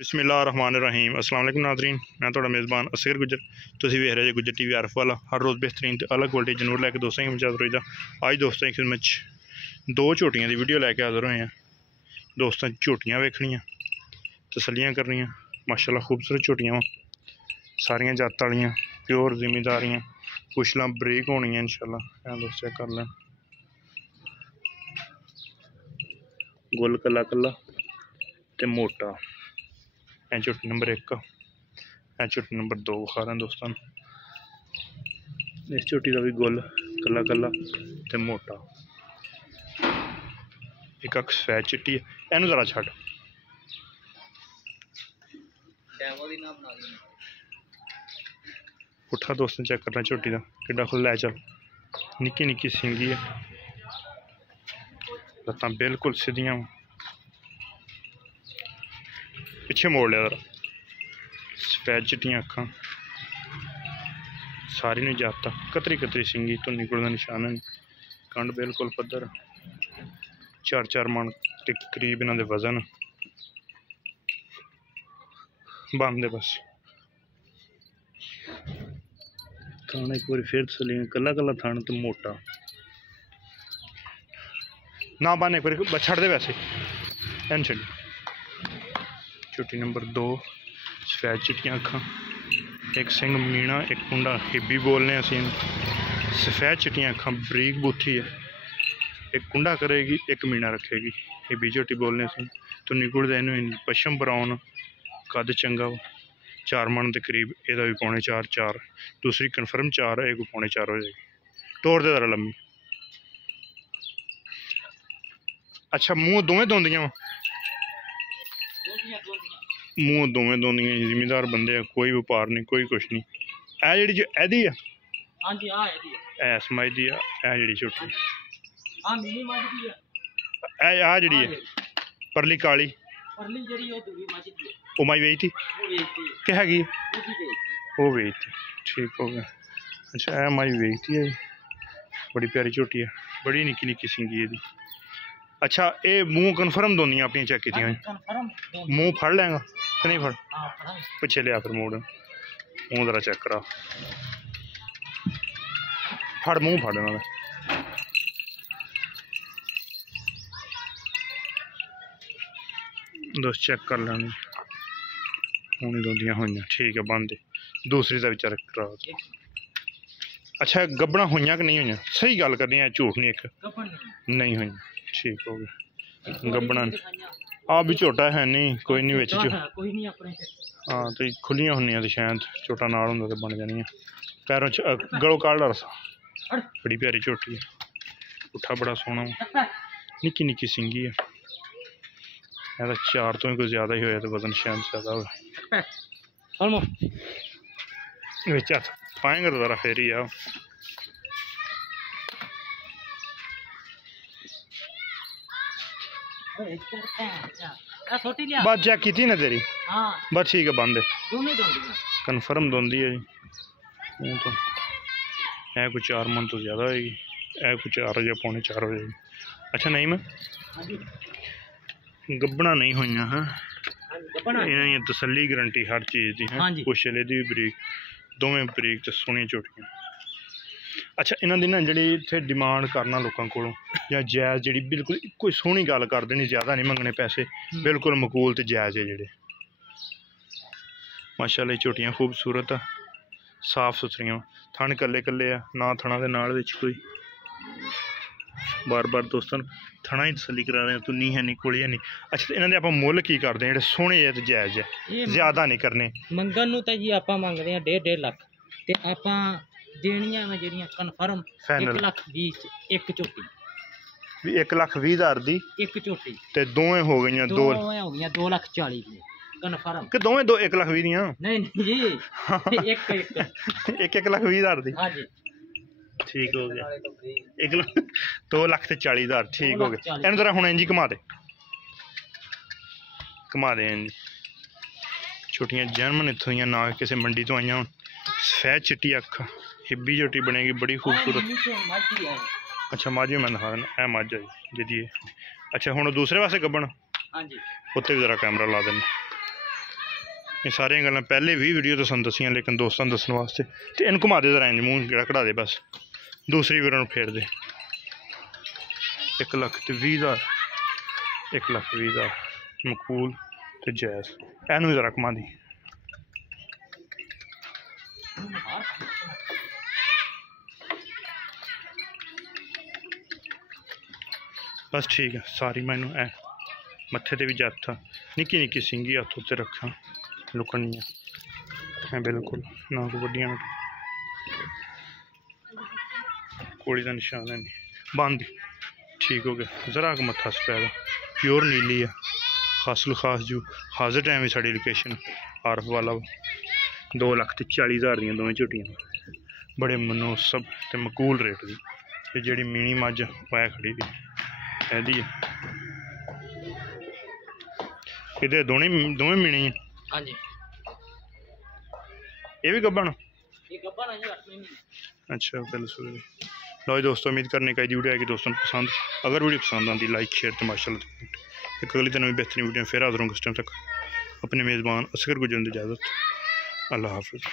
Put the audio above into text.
बिस्मिल्लाहिर्रहमानिर्रहीम अस्सलाम वालेकुम नाज़रीन, मैं थोड़ा मेज़बान असगर गुजर। तुसीं वेख रहे गुजर टीवी आरफ वाला, हर रोज़ बेहतरीन ते अलग क्वालिटी जनूर लैके दोस्तों की मजाज रोईदा। अज दोस्तों की खिदमत दो झोटियां की वीडियो लैके हाज़र होए हैं। दोस्तों झोटियां वेखनियां, तसलियां करनियां। माशाल्लाह खूबसूरत झोटियां वा, सारियां जात वालियां, प्योर जिमीदारियां, पुछलां बरीक होनियां इंशाल्लाह। दोस्त चेक कर लें, गुल कला कला ते मोटा। झोटी नंबर 1, झोटी नंबर 2 खा रहे हैं दोस्तों। इस झोटी का भी गुल कला कला ते मोटा। एक अख सफेद चिट्टी है, इनू जरा छड़। पुट्ठा दोस्तों चेक करना झोटी का किड्डा खुला है। चल निक्की निक्की सिंगी है, लत्तां बिल्कुल सीधियां। पिछे मोड़ लिया जरा। सफेद चिट्टियां अखां, सारी नहीं जाता। कतरी कतरी सिंगी, धुनी कुल का निशान है। कंड बिल्कुल पद्धर, 4-4 मन के करीब इन्हों के वजन। बंद है बस थाना एक बार फिर तसली कला कला थाना तो मोटा ना बन। एक बार छड़ दे वैसे एन छड़ी। झोटी नंबर 2 सफेद चिट्टियां अखां, एक सिंह मीना, एक कुंडा हिब्बी बोलने असीं। सफेद चिट्टियां अखां, बरीक बूथी है। एक कुंडा करेगी, एक मीना रखेगी। हिब्बी झोटी बोलने असीं। तो निकुड़ देन पश्चिम ब्राउन, कद चंगा वा। 4 मन के करीब, यदा भी 4.25-4। दूसरी कन्फर्म 4 है, एक 4.25 हो जाएगी। तोड़ दे जरा लम्मी। अच्छा मुँह दोवें दोंदियां वा? मूँह दोवें दोंदियां। जिमीदार बंदे आ, कोई व्यापार नहीं, कोई कुछ नहीं। ऐ जिहड़ी जो एदी है, हां जी हां एदी है। ऐस मज दी है ऐ जिहड़ी झोटी। हां मिनी मज दी है। ऐ आ जिहड़ी है परली काली, परली जिहड़ी ओ दूरी मज दी है। ओ मज वेचती? ओ वेचती कि हैगी? ओ वेचती। ठीक हो गया। अच्छा ऐ मज वेचती है। बड़ी प्यारी झोटी है, बड़ी निक्की निक्की सिंगी है। अच्छा ये मूँह कन्फर्म दोंदियां अपनी चेक की? मूँह फड़ लेंगा कि नहीं फड़? पिछे लिया फिर मोड़ मूँह जरा चेक करा। फड़ मूँह फड़ इन्होंने। दोस्त चेक कर लेंगे। हूँ नहीं दोंदियां हुई, ठीक है बंद। दूसरी का भी चेक करा। अच्छा गब्बना हुई कि नहीं हुई? सही गल करनी है, झूठ नहीं। एक नहीं हुई, ठीक हो गया। गब्बना आ भी झोटा है नहीं, कोई नहीं बिच। हाँ तो खुलियां होनियां तो शायद झोटा नाल हुंदा ते बन जानियां। पैरों च गलों काढ़ रसा। बड़ी प्यारी झोटी है, पुट्ठा बड़ा सोहना, निक्की निक्की सिंगी है। ऐसा 4 तो ही कोई ज्यादा ही होया तो वजन शायद ज्यादा हो। बिच हथ पाएंगे तो जरा फेर ही आ। बस चेक की ना तेरी? बस ठीक है बंद है। कन्फर्म दोंदी है जी। तो है कोई 4 मन तो ज़्यादा होएगी, है कोई 4 या 4.25 हो जाएगी। अच्छा नहीं मैं गब्बना नहीं हुई है, तसली गारंटी हर चीज़ की है। पुछले दी भी बरीक, दोवें बरीक तो सोहनी झोटियां। अच्छा इन्हों की ना जी इतने डिमांड करना लोगों को या जायज़ जी बिल्कुल कोई सोहनी गल कर देनी, ज़्यादा नहीं मंगने पैसे, बिल्कुल मकूल तो जायज़ है जेडे। माशाल्लाह झोटियां खूबसूरत आ, साफ सुथरियां। थन कल्ले कल्ले आ, ना थना दे नाल विच कोई। बार बार दोस्तों थना ही तसली करा रहे हैं, तो नहीं है नहीं कोली है नहीं। अच्छा इन्होंने आप मुल की करते हैं? सोहने है तो जायज़ है, ज़्यादा नहीं करने। मंगन नूं तां जी आपां मंगदे हैं 1.5 लाख ते आपां देनियां मैं जेहड़ियां कन्फर्म 1,20,000 एक झोटी। 1,20,000 दी एक झोटी ते दोवें हो गई 2,40,000 दी कन्फर्म कि दोवें 1,20,000 दियां? नहीं जी एक 1,20,000 दी। हां जी ठीक हो गया। 2,40,000 ठीक हो गया। इन जरा हुण इंजी घुमा दे इंज। छोटियां जर्मन इत्थों दियां, ना किसी मंडी तो आईयां। सफेद चिट्टी अख, हिब्बी झोटी बनेगी, बड़ी खूबसूरत। अच्छा माझी मैं दिखा देना, है मझ आई जी। अच्छा हुण दूसरे पासे गब्बन उत्ते भी जरा कैमरा ला देना। ये सारियां गल्लां पहले भी वीडियो तो सन दसियां, लेकिन दोस्तों दस्सण वास्ते। ते इन घुमा दे जरा इंज मूँह जेह्ड़ा कढ़ा दे बस, दूसरी भी उन्होंने फेर दे। 1,20,000 1,20,000 मकबूल ते जायज़। एनू जरा घुमा दी। बस ठीक है, सारी मैनू ऐ मत्थे ते भी जत निक्की निक्की सिंगी हत्थ उत्ते रखा लुकनियां है बिल्कुल ना कोई बड्डियां कोड़ी का निशान है नहीं बंद ठीक हो गया। जरा क मत्था सफेद प्योर नीली है खासुल खास जू हाजिर टाइम साड़ी लोकेशन आरफ वाला 2,40,000 दियां दोवें झोटियां बड़े मनोसब ते मकूल रेट दी। ते जेह्ड़ी मीनी मज्झ वह खड़ी दी एहदी इधर दोवें मीनी है। हाँ जी ये भी गब्बन ये गब्बन है जी 8 महीने। अच्छा बिल्कुल। लो जी दोस्तों, उम्मीद करने का वीडियो आएगी दोस्तों पसंद। अगर वीडियो पसंद आती लाइक शेयर तो माशाल्लाह एक अगली दिन भी बेहतरीन वीडियो फिर हाजिर होंगे। उस टाइम तक अपने मेज़बान असगर गुजर की इजाज़त। अल्लाह हाफिज़।